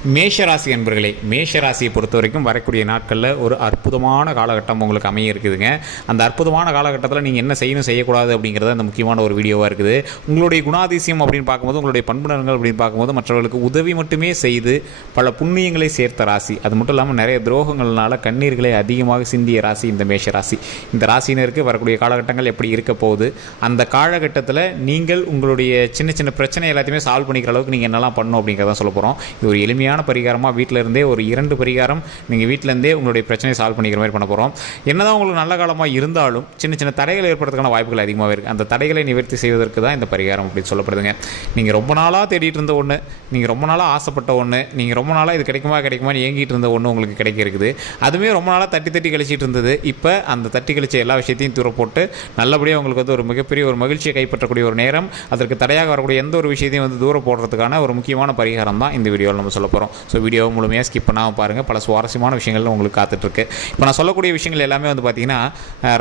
மேஷராசி அன்பர்களே, மேஷராசியை பொறுத்த வரைக்கும் வரக்கூடிய நாட்களில் ஒரு அற்புதமான காலகட்டம் உங்களுக்கு அமைய இருக்குதுங்க. அந்த அற்புதமான காலகட்டத்தில் நீங்கள் என்ன செய்யணும் செய்யக்கூடாது அப்படிங்கிறது அந்த முக்கியமான ஒரு வீடியோவாக இருக்குது. உங்களுடைய குணாதிசயம் அப்படின்னு பார்க்கும்போது, உங்களுடைய பண்புணர்கள் அப்படின்னு பார்க்கும்போது, மற்றவர்களுக்கு உதவி மட்டுமே செய்து பல புண்ணியங்களை சேர்த்த ராசி. அது மட்டும் இல்லாமல் நிறைய துரோகங்கள்னால கண்ணீர்களை அதிகமாக சிந்திய ராசி இந்த மேஷராசி. இந்த ராசினருக்கு வரக்கூடிய காலகட்டங்கள் எப்படி இருக்க போகுது, அந்த காலகட்டத்தில் நீங்கள் உங்களுடைய சின்ன சின்ன பிரச்சனை எல்லாத்தையுமே சால்வ் பண்ணிக்கிற அளவுக்கு நீங்கள் என்னெல்லாம் பண்ணணும் அப்படிங்கிறத சொல்ல போகிறோம். இது ஒரு எளிமையான பரிகாரமாக வீட்டில் இருந்தே ஒரு 2 பரிகாரம் நீங்கள் வீட்டிலேருந்தே உங்களுடைய பிரச்சனையை சால்வ் பண்ணிக்கிற மாதிரி பண்ண போகிறோம். என்னதான் உங்களுக்கு நல்ல காலமாக இருந்தாலும் சின்ன சின்ன தடைகள் ஏற்படுறதுக்கான வாய்ப்புகள் அதிகமாக இருக்குது. அந்த தடைகளை நிவர்த்தி செய்வதற்கு தான் இந்த பரிகாரம் அப்படின்னு சொல்லப்படுதுங்க. நீங்கள் ரொம்ப நாளாக தேடிட்டு இருந்த ஒன்று, நீங்கள் ரொம்ப நாளாக ஆசைப்பட்ட ஒன்று, நீங்கள் ரொம்ப நாளாக இது கிடைக்குமான்னு ஏங்கிட்டு இருந்த ஒன்று உங்களுக்கு கிடைக்க இருக்குது. அதுவுமே ரொம்ப நாளாக தட்டி கழிச்சிட்டு இருந்தது. இப்போ அந்த தட்டி கழிச்ச எல்லா விஷயத்தையும் தூர போட்டு நல்லபடியாக உங்களுக்கு ஒரு மிகப்பெரிய ஒரு மகிழ்ச்சியை கைப்பற்றக்கூடிய ஒரு நேரம், அதற்கு தடையாக வரக்கூடிய எந்த ஒரு விஷயத்தையும் தூர போடுறதுக்கான ஒரு முக்கியமான பரிகாரம் தான் இந்த வீடியோவில் நம்ம சொல்ல போகிறோம். ஸோ வீடியோவை முழுமையாக ஸ்கிப் பண்ணாமல் பாருங்கள். பல சுவாரஸ்யமான விஷயங்கள் உங்களுக்கு காத்துட்ருக்கு. இப்போ நான் சொல்லக்கூடிய விஷயங்கள் எல்லாமே பார்த்தீங்கன்னா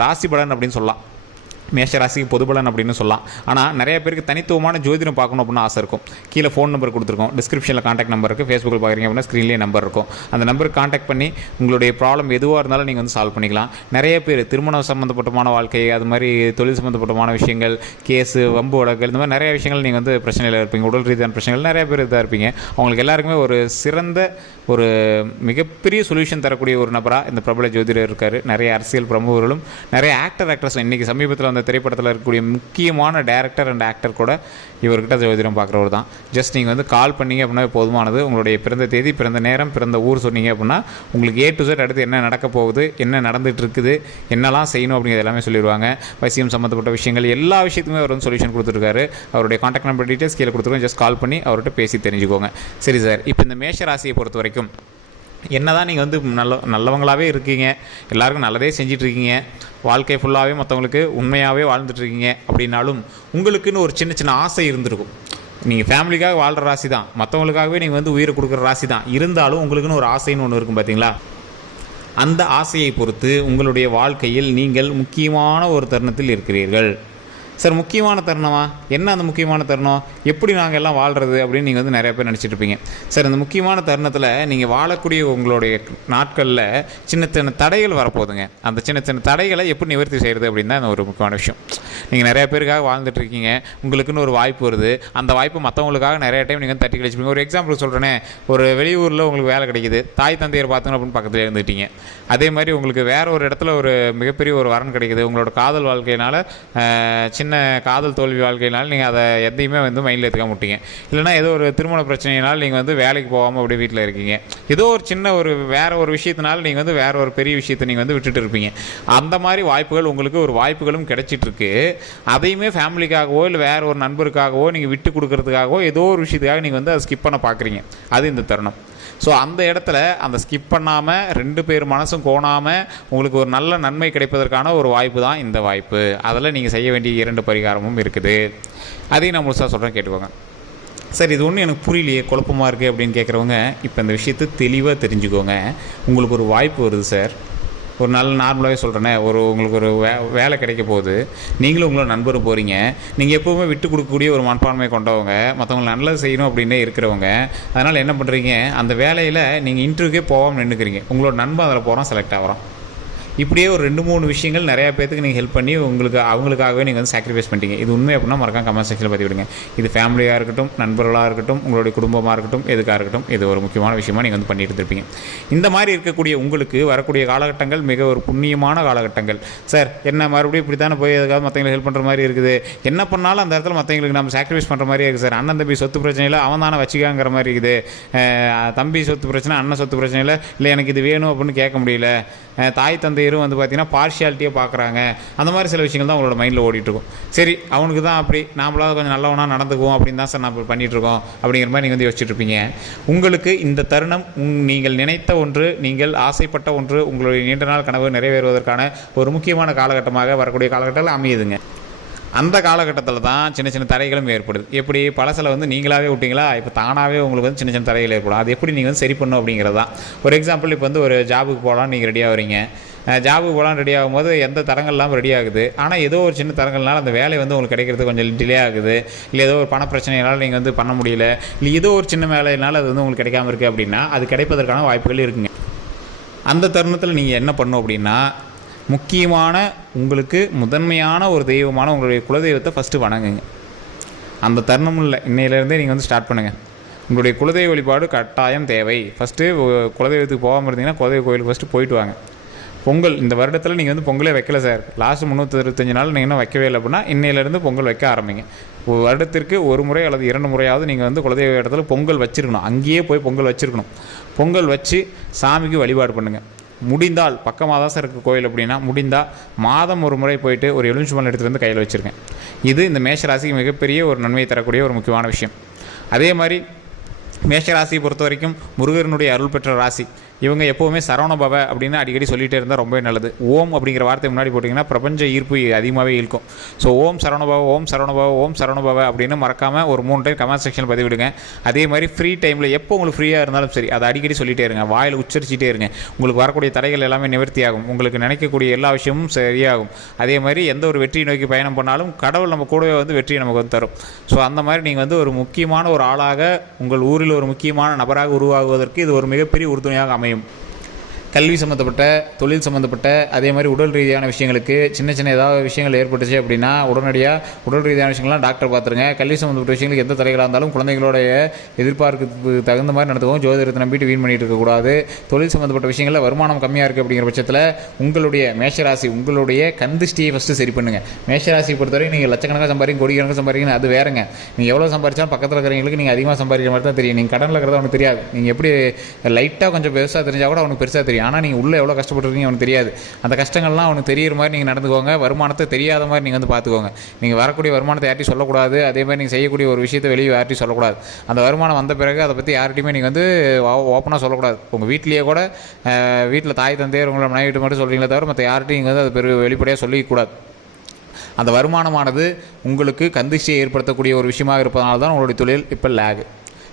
ராசி பலன் அப்படின்னு சொல்லலாம், மேஷராசிக்கு பொது பலன் அப்படின்னு சொல்லலாம். ஆனால் நிறைய பேருக்கு தனித்துவமான ஜோதிடம் பார்க்கணும் அப்படின்னு ஆசை இருக்கும். கீழே ஃபோன் நம்பர் கொடுத்துருக்கோம், டிஸ்கிரிப்ஷனில் காண்டாக்ட் நம்பர் இருக்குது. ஃபேஸ்புக்கில் பார்க்குறீங்க அப்படின்னா ஸ்க்ரீன்லேயே நம்பர் இருக்கும். அந்த நம்பருக்கு காண்டாக்ட் பண்ணி உங்களுடைய ப்ராப்ளம் எதுவாக இருந்தாலும் நீங்கள் சால்வ் பண்ணிக்கலாம். நிறைய பேர் திருமணம் சம்மந்தப்பட்டமான வாழ்க்கை, அது மாதிரி தொழில் சம்மந்தப்பட்டமான விஷயங்கள், கேஸு, வம்பு வழக்குகள், இந்த மாதிரி நிறைய விஷயங்கள் நீங்கள் பிரச்சனையில் இருப்பீங்க. உடல் ரீதியான பிரச்சனைகள் நிறைய பேர் இதாக இருப்பீங்க. அவங்களுக்கு எல்லாருக்குமே ஒரு சிறந்த ஒரு மிகப்பெரிய சொல்யூஷன் தரக்கூடிய ஒரு நபராக இந்த பிரபல ஜோதிடர் இருக்கார். நிறைய அரசியல் பிரமுகர்களும் நிறைய ஆக்டர்ஸ் இன்றைக்கி சமீபத்தில் அந்த திரைப்படத்தில் இருக்கக்கூடிய முக்கியமான டைரக்டர் அண்ட் ஆக்டர் கூட இவர்கிட்ட ஜோதிடம் பார்க்குறவர் தான். ஜஸ்ட் நீங்கள் கால் பண்ணிங்க அப்படின்னா போதுமானது. உங்களுடைய பிறந்த தேதி, பிறந்த நேரம், பிறந்த ஊர் சொன்னீங்க அப்படின்னா உங்களுக்கு A to Z அடுத்து என்ன நடக்க போகுது, என்ன நடந்துகிட்டு இருக்குது, என்னெல்லாம் செய்யணும் அப்படிங்கிறது எல்லாமே சொல்லிடுவாங்க. வசியம் சம்மந்தப்பட்ட விஷயங்கள் எல்லா விஷயத்துக்குமே அவர் சொல்யூஷன் கொடுத்துருக்காரு. அவருடைய காண்டாக்ட் நம்பர் டீட்டெயில்ஸ் கீழே கொடுத்துருக்கோம். ஜஸ்ட் கால் பண்ணி அவர்கிட்ட பேசி தெரிஞ்சுக்கோங்க. சரி சார், இப்போ இந்த மேஷ ராசியை பொறுத்த வரைக்கும் என்னதான் நீங்கள் நல்லவங்களாகவே இருக்கீங்க, எல்லாருக்கும் நல்லதே செஞ்சிட்ருக்கீங்க, வாழ்க்கை ஃபுல்லாகவே மற்றவங்களுக்கு உண்மையாகவே வாழ்ந்துட்டுருக்கீங்க அப்படின்னாலும் உங்களுக்குன்னு ஒரு சின்ன சின்ன ஆசை இருந்திருக்கும். நீங்கள் ஃபேமிலிக்காக வாழ்கிற ராசி தான், மற்றவங்களுக்காகவே நீங்கள் உயிரை கொடுக்குற ராசி தான். இருந்தாலும் உங்களுக்குன்னு ஒரு ஆசைன்னு ஒன்று இருக்கும் பார்த்தீங்களா? அந்த ஆசையை பொறுத்து உங்களுடைய வாழ்க்கையில் நீங்கள் முக்கியமான ஒரு தருணத்தில் இருக்கிறீர்கள். சார், முக்கியமான தருணமா? என்ன அந்த முக்கியமான தருணம், எப்படி நாங்கள் எல்லாம் வாழ்கிறது அப்படின்னு நீங்கள் நிறைய பேர் நினச்சிட்டு இருப்பீங்க. சார், அந்த முக்கியமான தருணத்தில் நீங்கள் வாழக்கூடிய உங்களுடைய நாட்களில் சின்ன சின்ன தடைகள் வரப்போகுதுங்க. அந்த சின்ன சின்ன தடைகளை எப்படி நிவர்த்தி செய்கிறது அப்படின்னு தான் ஒரு முக்கியமான விஷயம். நீங்கள் நிறைய பேருக்காக வாழ்ந்துட்டு இருக்கீங்க, உங்களுக்குன்னு ஒரு வாய்ப்பு வருது. அந்த வாய்ப்பு மற்றவங்களுக்காக நிறைய டைம் நீங்கள் தட்டி கழிச்சுப்பீங்க. ஒரு எக்ஸாம்பிள் சொல்கிறேனே, ஒரு வெளியூரில் உங்களுக்கு வேலை கிடைக்குது, தாய் தந்தையர் பார்த்துங்க அப்படின்னு பக்கத்தில் இருந்துட்டீங்க. அதே மாதிரி உங்களுக்கு வேறு ஒரு இடத்துல ஒரு மிகப்பெரிய ஒரு வரன் கிடைக்குது. உங்களோட காதல் வாழ்க்கையினால் சின்ன காதல் தோல்வி வாழ்க்கையினால் நீங்கள் அதை எதையுமே மைண்டில் எடுத்துக்க மாட்டீங்க. இல்லைனா ஏதோ ஒரு திருமண பிரச்சனையினால் நீங்கள் வேலைக்கு போகாமல் அப்படியே வீட்டில் இருக்கீங்க. ஏதோ ஒரு சின்ன ஒரு வேறு ஒரு விஷயத்தினால நீங்கள் வேறு ஒரு பெரிய விஷயத்தை நீங்கள் விட்டுட்டு இருப்பீங்க. அந்த மாதிரி வாய்ப்புகள் உங்களுக்கு ஒரு வாய்ப்புகளும் கிடைச்சிட்ருக்கு. அதையுமே ஃபேமிலிக்காகவோ இல்லை வேறு ஒரு நண்பருக்காகவோ நீங்கள் விட்டு கொடுக்கறதுக்காகவோ ஏதோ ஒரு விஷயத்துக்காக நீங்கள் அதை ஸ்கிப் பண்ண பார்க்குறீங்க. அது இந்த தருணம். ஸோ அந்த இடத்துல அந்த ஸ்கிப் பண்ணாமல் 2 பேர் மனசும் கோணாமல் உங்களுக்கு ஒரு நல்ல நன்மை கிடைப்பதற்கான ஒரு வாய்ப்பு தான் இந்த வாய்ப்பு. அதில் நீங்கள் செய்ய வேண்டிய 2 பரிகாரமும் இருக்குது. அதையும் நான் முழுசாக சொல்கிறேன், கேட்டுக்கோங்க. சார், இது ஒன்றும் எனக்கு புரியலையே, குழப்பமாக இருக்குது அப்படின்னு கேட்குறவங்க இப்போ இந்த விஷயத்தை தெளிவாக தெரிஞ்சுக்கோங்க. உங்களுக்கு ஒரு வாய்ப்பு வருது சார். ஒரு நல்ல நார்மலாகவே சொல்கிறேன்னே, உங்களுக்கு ஒரு வேலை கிடைக்க போகுது. நீங்களும் உங்களோட நண்பரும் போகிறீங்க. நீங்கள் எப்போவுமே விட்டு கொடுக்கக்கூடிய ஒரு மனப்பான்மை கொண்டவங்க, மற்றவங்களை நல்லது செய்யணும் அப்படின்னே இருக்கிறவங்க. அதனால் என்ன பண்ணுறீங்க, அந்த வேலையில் நீங்கள் இன்டர்வியூக்கே போகாமல் நின்றுக்கிறீங்க. உங்களோட நண்பன் அதில் போகிறோம், செலக்ட் ஆகிறோம். இப்படியே ஒரு 2-3 விஷயங்கள் நிறையா பேருக்கு நீங்கள் ஹெல்ப் பண்ணி அவங்களுக்காகவே நீங்கள் சாக்ரிஃபைஸ் பண்ணிட்டீங்க. இது உண்மை அப்படின்னா மறக்காம கமெண்ட் செக்ஷனில் பற்றி விடுங்க. இது ஃபேமிலியாக இருக்கட்டும், நண்பர்களாக இருக்கட்டும், உங்களுடைய குடும்பமாக இருக்கட்டும், எதுக்காக இருக்கட்டும், இது ஒரு முக்கியமான விஷயமாக நீங்கள் பண்ணிட்டு இருப்பீங்க. இந்த மாதிரி இருக்கக்கூடிய உங்களுக்கு வரக்கூடிய காலகட்டங்கள் மிக ஒரு புண்ணியமான காலகட்டங்கள். சார், என்ன மறுபடியும் இப்படி தானே போய் எதுக்காக மற்றவங்களுக்கு ஹெல்ப் பண்ணுற மாதிரி இருக்குது, என்ன பண்ணாலும் அந்த இடத்துல மற்றவங்களுக்கு நம்ம சாக்ரிஃபைஸ் பண்ணுற மாதிரி இருக்குது சார். அண்ணன் தம்பி சொத்து பிரச்சனையில் அவன் தானே வச்சுக்காங்கிற மாதிரி இருக்குது. தம்பி சொத்து பிரச்சனை, அண்ணன் சொத்து பிரச்சனையில் இல்லை எனக்கு இது வேணும் அப்படின்னு கேட்க முடியல. தாய் தந்தையரும் பார்த்தீங்கன்னா பார்ஷியாலிட்டியாக பார்க்குறாங்க. அந்த மாதிரி சில விஷயங்கள் தான் உங்களோட மைண்டில் ஓடிட்டுருக்கும். சரி, அவனுக்கு தான் அப்படி, நாமளாவது கொஞ்சம் நல்லவனாக நடந்துக்குவோம் அப்படின்னு தான் சார் நான் பண்ணிகிட்ருக்கோம் அப்படிங்கிற மாதிரி நீங்கள் யோசிச்சுட்ருப்பீங்க. உங்களுக்கு இந்த தருணம் நீங்கள் நினைத்த ஒன்று, நீங்கள் ஆசைப்பட்ட ஒன்று, உங்களுடைய நீண்ட நாள் கனவு நிறைவேறுவதற்கான ஒரு முக்கியமான காலகட்டமாக வரக்கூடிய காலகட்டத்தில் அமையுதுங்க. அந்த காலகட்டத்தில் தான் சின்ன சின்ன தடைகளும் ஏற்படுது. எப்படி பழசில் நீங்களாகவே விட்டிங்களா, இப்போ தானாகவே உங்களுக்கு சின்ன சின்ன தடைகள் ஏற்படும். அது எப்படி நீங்கள் சரி பண்ணணும் அப்படிங்கிறது தான். ஒரு எக்ஸாம்பிள், இப்போ ஒரு ஜாபுக்கு போகலான்னு நீங்கள் ரெடியாக வரீங்க. ஜாபுக்கு போகலாம் ரெடி ஆகும்போது எந்த தரங்கள்லாம் ரெடி ஆகுது, ஆனால் ஏதோ ஒரு சின்ன தரங்கள்னால அந்த வேலை வந்து உங்களுக்கு கிடைக்கிறது கொஞ்சம் டிலே ஆகுது, இல்லை ஏதோ ஒரு பண பிரச்சனையினால் நீங்கள் வந்து பண்ண முடியல, இல்லை ஏதோ ஒரு சின்ன வேலையினால் அது வந்து உங்களுக்கு கிடைக்காம இருக்குது அப்படின்னா அது கிடைப்பதற்கான வாய்ப்புகள் இருக்குங்க. அந்த தருணத்தில் நீங்கள் என்ன பண்ணணும் அப்படின்னா, முக்கியமான உங்களுக்கு முதன்மையான ஒரு தெய்வமான உங்களுடைய குலதெய்வத்தை ஃபஸ்ட்டு வணங்குங்க. அந்த தருணம் இல்லை, இன்னையிலேருந்தே நீங்கள் வந்து ஸ்டார்ட் பண்ணுங்கள். உங்களுடைய குலதெய்வ வழிபாடு கட்டாயம் தேவை. ஃபஸ்ட்டு குலதெய்வத்துக்கு போகாமல் இருந்தீங்கன்னா குலதெய்வ கோயிலுக்கு ஃபஸ்ட்டு போயிட்டு வாங்க. பொங்கல் இந்த வருடத்தில் நீங்கள் வந்து பொங்கலே வைக்கல சார், லாஸ்ட் 365 நாள் நீங்கள் இன்னும் வைக்கவே இல்லை அப்படின்னா இன்னையிலேருந்து பொங்கல் வைக்க ஆரம்பிங்க. ஒரு வருடத்திற்கு ஒரு முறை அல்லது 2 முறையாவது நீங்கள் வந்து குலதெய்வ இடத்துல பொங்கல் வச்சுருக்கணும். அங்கேயே போய் பொங்கல் வச்சுருக்கணும். பொங்கல் வச்சு சாமிக்கு வழிபாடு பண்ணுங்கள். முடிந்தால் பக்கமாக தான் சார் இருக்குது கோயில் அப்படின்னா முடிந்தால் மாதம் ஒரு முறை போயிட்டு ஒரு எலுமிச்சம்பழம் எடுத்துகிட்டு வந்து கையில் வச்சுருக்கேன். இது இந்த மேஷராசிக்கு மிகப்பெரிய ஒரு நன்மையை தரக்கூடிய ஒரு முக்கியமான விஷயம். அதே மாதிரி மேஷராசியை பொறுத்த வரைக்கும் முருகனுடைய அருள் பெற்ற ராசி. இவங்க எப்போவுமே சரவணபவ அப்படின்னு அடிக்கடி சொல்லிகிட்டே இருந்தால் ரொம்பவே நல்லது. ஓம் அப்படிங்கிற வார்த்தை முன்னாடி போட்டிங்கன்னா பிரபஞ்ச ஈர்ப்பு அதிகமாகவே இருக்கும். ஸோ ஓம் சரவணபவ, ஓம் சரவணபவ, ஓம் சரவணபவ அப்படின்னு மறக்காமல் ஒரு 3 டைம் கமெண்ட் செக்ஷனில் பதிவிடுங்க. அதே மாதிரி ஃப்ரீ டைமில் எப்போ உங்களுக்கு ஃப்ரீயாக இருந்தாலும் சரி அதை அடிக்கடி சொல்லிகிட்டே இருங்க, வாயில் உச்சரிச்சிட்டே இருங்க. உங்களுக்கு வரக்கூடிய தடைகள் எல்லாமே நிவர்த்தியாகும், உங்களுக்கு நினைக்கக்கூடிய எல்லா விஷயமும் சரியாகும். அதே மாதிரி எந்த ஒரு வெற்றியை நோக்கி பயணம் பண்ணாலும் கடவுள் நம்ம கூடவே வந்து வெற்றியை நமக்கு வந்து தரும். ஸோ அந்த மாதிரி நீங்கள் வந்து ஒரு முக்கியமான ஒரு ஆளாக உங்கள் ஊரில் ஒரு முக்கியமான நபராக உருவாகுவதற்கு இது ஒரு மிகப்பெரிய உறுதுணையாக அமையும். கல்வி சம்மந்தப்பட்ட, தொழில் சம்மந்தப்பட்ட, அதே மாதிரி உடல் ரீதியான விஷயங்களுக்கு சின்ன சின்ன ஏதாவது விஷயங்கள் ஏற்பட்டுச்சு அப்படின்னா உடனடியாக உடல் ரீதியான விஷயங்கள்லாம் டாக்டர் பார்த்துருங்க. கல்வி சம்மந்தப்பட்ட விஷயங்களுக்கு எந்த தடைகளாக இருந்தாலும் குழந்தைகளுடைய எதிர்பார்ப்புக்கு தகுந்த மாதிரி நடத்துவோம். ஜோதிடத்தை நம்பிட்டு வீண் பண்ணிட்டு இருக்கக்கூடாது. தொழில் சம்மந்தப்பட்ட விஷயங்களில் வருமானம் கம்மியாக இருக்குது அப்படிங்கிற பட்சத்தில் உங்களுடைய மேஷராசி உங்களுடைய கந்திஷ்டியை ஃபஸ்ட்டு சரி பண்ணுங்கள். மேஷராசியை பொறுத்தவரை நீங்கள் லட்சக்கணக்காக சம்பாதிக்கும், கோடிக்கணக்காக சம்பாதிக்கணும், அது வேறுங்க. நீங்கள் எவ்வளோ சம்பாதிச்சாலும் பக்கத்தில் இருக்கிறவங்களுக்கு நீங்கள் அதிகமாக சம்பாதிக்கிற மாதிரி தான் தெரியும். நீங்கள் கடனில் இருக்கிறது அவனுக்கு தெரியாது. நீங்கள் எப்படி லைட்டாக கொஞ்சம் பெருசாக தெரிஞ்சால் கூட அவனுக்கு பெருசாக தெரியும். ஆனால் நீங்கள் உள்ளே எவ்வளோ கஷ்டப்பட்டுருக்கீங்க அவனுக்கு தெரியாது. அந்த கஷ்டங்கள்லாம் அவனுக்கு தெரியிற மாதிரி நீங்கள் நடந்துக்கோங்க. வருமானத்தை தெரியாத மாதிரி நீங்கள் வந்து பார்த்துக்கோங்க. நீங்கள் வரக்கூடிய வருமானத்தை யார்ட்டையும் சொல்லக்கூடாது. அதே மாதிரி நீங்கள் செய்யக்கூடிய ஒரு விஷயத்தை வெளியே யார்ட்டையும் சொல்லக்கூடாது. அந்த வருமானம் வந்த பிறகு அதை பற்றி யார்கிட்டையுமே நீங்கள் வந்து ஓப்பனாக சொல்லக்கூடாது. உங்கள் வீட்லேயே கூட வீட்டில் தாய் தந்தையர் உங்களை மனைவிட்டு மட்டும் சொல்கிறீங்களே தவிர மற்ற யார்கிட்டையும் நீங்கள் வந்து அதை வெளிப்படையாக சொல்லிக்கூடாது. அந்த வருமானமானது உங்களுக்கு கந்திஷ்டியை ஏற்படுத்தக்கூடிய ஒரு விஷயமாக இருப்பதனால தான் உங்களுடைய தொழில் இப்போ லேகு.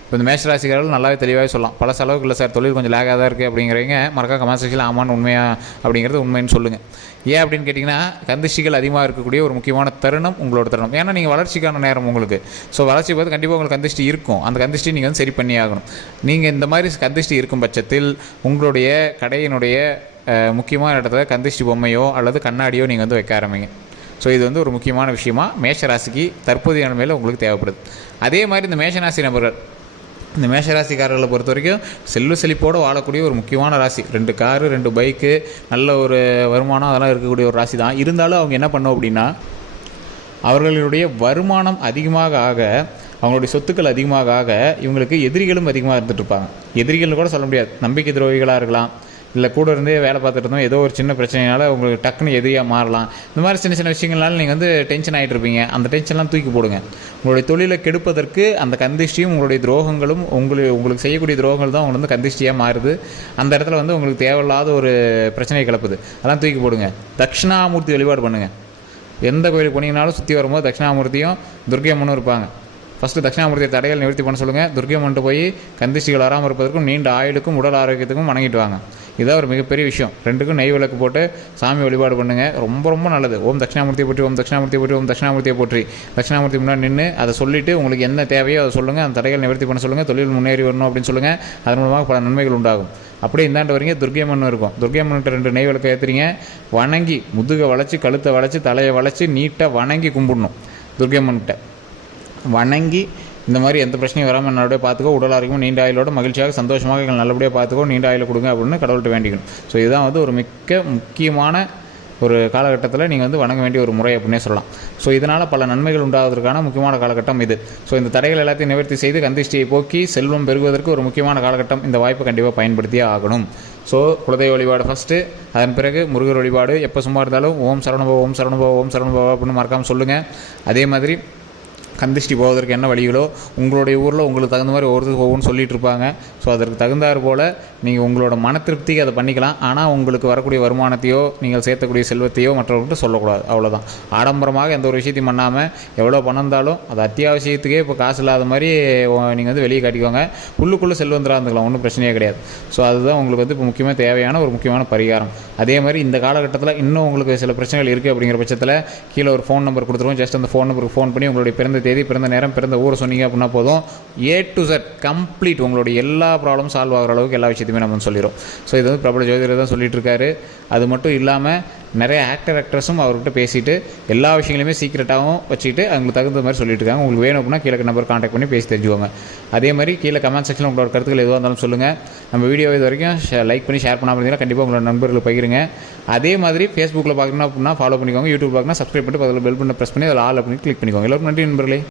இப்போ இந்த மேஷராசிக்காரர்கள் நல்லாவே தெளிவாக சொல்லலாம். பல செலவுக்கு இல்லை சார், தொழில் கொஞ்சம் லேகாக தான் இருக்குது அப்படிங்கிறவங்க மறக்காம கமெண்ட் செக்ஷனில் ஆமான்னு உண்மையா அப்படிங்கிறது உண்மைன்னு சொல்லுங்கள். ஏன் அப்படின்னு கேட்டிங்கன்னா கந்திஷ்டிகள் அதிகமாக இருக்கக்கூடிய ஒரு முக்கியமான தருணம் உங்களோட தருணம். ஏன்னா நீங்கள் வளர்ச்சிக்கான நேரம் உங்களுக்கு. ஸோ வளர்ச்சி பார்த்து கண்டிப்பாக உங்களுக்கு கந்திஷ்டி இருக்கும். அந்த கந்திஷ்டி நீங்கள் வந்து சரி பண்ணி ஆகணும். நீங்கள் இந்த மாதிரி கந்திஷ்டி இருக்கும் பட்சத்தில் உங்களுடைய கடையினுடைய முக்கியமான இடத்துல கந்திஷ்டி பொம்மையோ அல்லது கண்ணாடியோ நீங்கள் வந்து வைக்க ஆரம்பிங்க. ஸோ இது வந்து ஒரு முக்கியமான விஷயமா மேஷராசிக்கு தற்போதைய நிலைமையில் உங்களுக்கு தேவைப்படுது. அதே மாதிரி இந்த மேஷராசி நபர்கள், இந்த மேஷராசிக்காரர்களை பொறுத்த வரைக்கும் செல்வ செழிப்போடு வாழக்கூடிய ஒரு முக்கியமான ராசி. 2 காரு 2 பைக்கு நல்ல ஒரு வருமானம் அதெல்லாம் இருக்கக்கூடிய ஒரு ராசி தான். இருந்தாலும் அவங்க என்ன பண்ணோம் அப்படின்னா அவர்களுடைய வருமானம் அதிகமாக ஆக, அவங்களுடைய சொத்துக்கள் அதிகமாக ஆக இவங்களுக்கு எதிரிகளும் அதிகமாக இருந்துகிட்ருப்பாங்க. எதிரிகள்னு கூட சொல்ல முடியாது, நம்பிக்கை துரோகிகளாக இருக்கலாம், இல்லை கூட இருந்தே வேலை பார்த்துட்டு இருந்தோம் ஏதோ ஒரு சின்ன பிரச்சனைனால உங்களுக்கு டக்குன்னு எதிரியாக மாறலாம். இந்த மாதிரி சின்ன சின்ன விஷயங்கள்னால நீங்கள் வந்து டென்ஷன் ஆகிட்டு இருப்பீங்க. அந்த டென்ஷன்லாம் தூக்கி போடுங்க. உங்களுடைய தொழிலை கெடுப்பதற்கு அந்த கந்திஷ்டியும் உங்களுடைய துரோகங்களும் உங்களுக்கு செய்யக்கூடிய துரோகங்கள் தான் உங்களுக்கு வந்து கந்திஷ்டியாக மாறுது. அந்த இடத்துல வந்து உங்களுக்கு தேவையில்லாத ஒரு பிரச்சனையை கிளப்புது. அதெல்லாம் தூக்கி போடுங்க. தட்சிணாமூர்த்தி வழிபாடு பண்ணுங்கள். எந்த கோயிலுக்கு போனீங்கனாலும் சுற்றி வரும்போது தட்சிணாமூர்த்தியும் துர்க்கை அம்மனும் இருப்பாங்க. ஃபஸ்ட்டு தட்சிணாமூர்த்தியை தடைகள் நிவர்த்தி பண்ண சொல்லுங்கள். துர்க்கை அம்மன்ட்டு போய் கந்திஷ்டிகள் வராமல் இருப்பதற்கும் நீண்ட ஆயுளுக்கும் உடல் ஆரோக்கியத்துக்கும் வணங்கிட்டு வாங்க. இதான் ஒரு மிகப்பெரிய விஷயம். 2க்கும் நெய் விளக்கு போட்டு சாமி வழிபாடு பண்ணுங்கள். ரொம்ப ரொம்ப நல்லது. ஓம் தட்சிணாமூர்த்தியை போற்றி, ஓம் தட்சிணாமூர்த்தியை போற்றி, ஓம் தட்சிணாமூர்த்தியை போற்றி. தட்சிணாமூர்த்தி முன்னாடி நின்று அதை சொல்லிவிட்டு உங்களுக்கு என்ன தேவையோ அதை சொல்லுங்கள். அந்த தடைகள் நிவர்த்தி பண்ண சொல்லுங்கள். தொழில் முன்னேறி வரணும் அப்படின்னு சொல்லுங்கள். அதன் மூலமாக பல நன்மைகள் உண்டாகும். அப்படியே இந்தாண்டு வரீங்க துர்க்கை அம்மன் இருக்கும். துர்க்கை அம்மன்கிட்ட 2 நெய் விளக்கு ஏற்றுறீங்க. வணங்கி முதுகை வளைச்சி, கழுத்தை வளைச்சி, தலையை வளைச்சி நீட்டாக வணங்கி கும்பிடணும். துர்க்கை அம்மன்கிட்ட வணங்கி இந்த மாதிரி எந்த பிரச்சனையும் வராமல் நல்லபடியாக பார்த்துக்கோ, உடல் ஆரோக்கியம் நீண்ட ஆயுளோட மகிழ்ச்சியாக சந்தோஷமாக எங்கள் நல்லபடியாக பார்த்துக்கோ, நீண்ட ஆயுளை கொடுங்க அப்படின்னு கடவுள்கிட்ட வேண்டிக்கணும். ஸோ இதுதான் வந்து ஒரு முக்கியமான ஒரு காலகட்டத்தில் நீங்கள் வந்து வணங்க வேண்டிய ஒரு முறை அப்படின்னே சொல்லலாம். ஸோ இதனால் பல நன்மைகள் உண்டாவதற்கான முக்கியமான காலகட்டம் இது. ஸோ இந்த தடைகள் எல்லாத்தையும் நிவர்த்தி செய்து கந்திஷ்டியை போக்கி செல்வம் பெறுவதற்கு ஒரு முக்கியமான காலகட்டம். இந்த வாய்ப்பை கண்டிப்பாக பயன்படுத்தியே ஆகணும். ஸோ குலதெய்வ வழிபாடு ஃபஸ்ட்டு, அதன் பிறகு முருகர் வழிபாடு. எப்போ சும்மா இருந்தாலும் ஓம் சரவணபவ, ஓம் சரவணபவ, ஓம் சரவணபவ அப்படின்னு மறக்காமல் சொல்லுங்கள். அதே மாதிரி கந்திஷ்டி போவதற்கு என்ன வழிகளோ உங்களுடைய ஊரில் உங்களுக்கு தகுந்த மாதிரி ஒவ்வொன்று சொல்லிகிட்டு இருப்பாங்க. ஸோ அதற்கு தகுந்தாற் போல் நீங்கள் உங்களோட மன திருப்திக்கு அதை பண்ணிக்கலாம். ஆனால் உங்களுக்கு வரக்கூடிய வருமானத்தையோ நீங்கள் சேர்த்தக்கூடிய செல்வத்தையோ மற்றவர்கிட்ட சொல்லக்கூடாது. அவ்வளோதான். ஆடம்பரமாக எந்த ஒரு விஷயத்தையும் பண்ணாமல் எவ்வளோ பணம் இருந்தாலும் அது அத்தியாவசியத்துக்கே இப்போ காசு இல்லாத மாதிரி நீங்கள் வந்து வெளியே காட்டிக்கோங்க. உள்ளுக்குள்ளே செல்வந்தராக இருந்துக்கலாம், ஒன்றும் பிரச்சனையே கிடையாது. ஸோ அதுதான் உங்களுக்கு வந்து இப்போ முக்கியமாக தேவையான ஒரு முக்கியமான பரிகாரம். அதே மாதிரி இந்த காலகட்டத்தில் இன்னும் உங்களுக்கு சில பிரச்சனைகள் இருக்குது அப்படிங்கிற பட்சத்தில் கீழே ஒரு ஃபோன் நம்பர் கொடுத்துருவோம். ஜஸ்ட் அந்த ஃபோன் நம்பருக்கு ஃபோன் பண்ணி உங்களுடைய பிறந்த தேதி, பிறந்த நேரம், பிறந்த ஊரை சொன்னீங்க அப்படின்னா போதும். A to Z கம்ப்ளீட் உங்களுடைய எல்லா ப்ராப்ளமும் சால்வ் ஆகிற அளவுக்கு எல்லா விஷயத்தையுமே நம்ம சொல்லிடும். ஸோ இது வந்து பிரபல ஜோதிடர் தான் சொல்லிட்டு இருக்காரு. அது மட்டும் இல்லாமல் நிறைய ஆக்ட்ரஸும் அவர்கிட்ட பேசிட்டு எல்லா விஷயங்களையுமே சீக்கிரட்டாகவும் வச்சுக்கிட்டு அவங்களுக்கு தகுந்த மாதிரி சொல்லிட்டு இருக்காங்க. உங்களுக்கு வேணும் அப்படின்னா கீழே நம்பர் கான்டாக்ட் பண்ணி பேசி தெரிஞ்சுக்கோங்க. அதே மாதிரி கீழே கமெண்ட் செக்ஷனில் உங்களோட கருத்துக்கள் எதுவாக இருந்தாலும் சொல்லுங்கள். நம்ம வீடியோ இது வரைக்கும் லைக் பண்ணி ஷேர் பண்ணாமல் இருந்தீங்கன்னா கண்டிப்பாக உங்களோட நண்பர்களுக்கு பகிருங்க. அதே மாதிரி ஃபேஸ்புக்கில் பார்க்கணும் அப்படின்னா ஃபாலோ பண்ணிக்கோங்க. யூடியூப் பார்க்கணும் சப்ஸ்கிரைப் பண்ணிட்டு அதில் பெல் பண்ண ப்ரெஸ் பண்ணி அதில் ஆல் அப்படின்னு கிளிக் பண்ணிக்கோங்க. எல்லோரும் நன்றி நண்பர்களே.